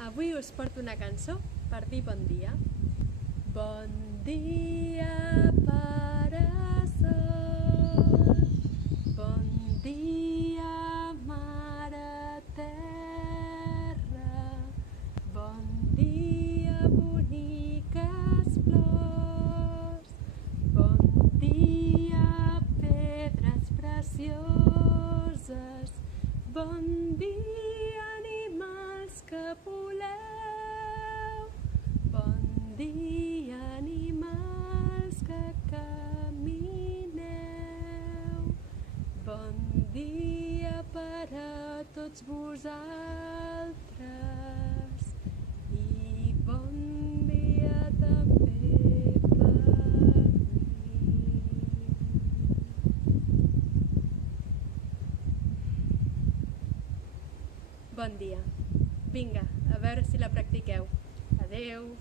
Avui us porto una cançó per dir bon dia. Bon dia, Pare Sol. Bon dia, Mare Terra. Bon dia, boniques flors. Bon dia, pedres precioses. Bon dia, animals que voleu. Bon dia, animals que camineu. Bon dia per a tots vosaltres i bon dia també per mi. Bon dia. Vinga, a veure si la practiqueu. Adeu.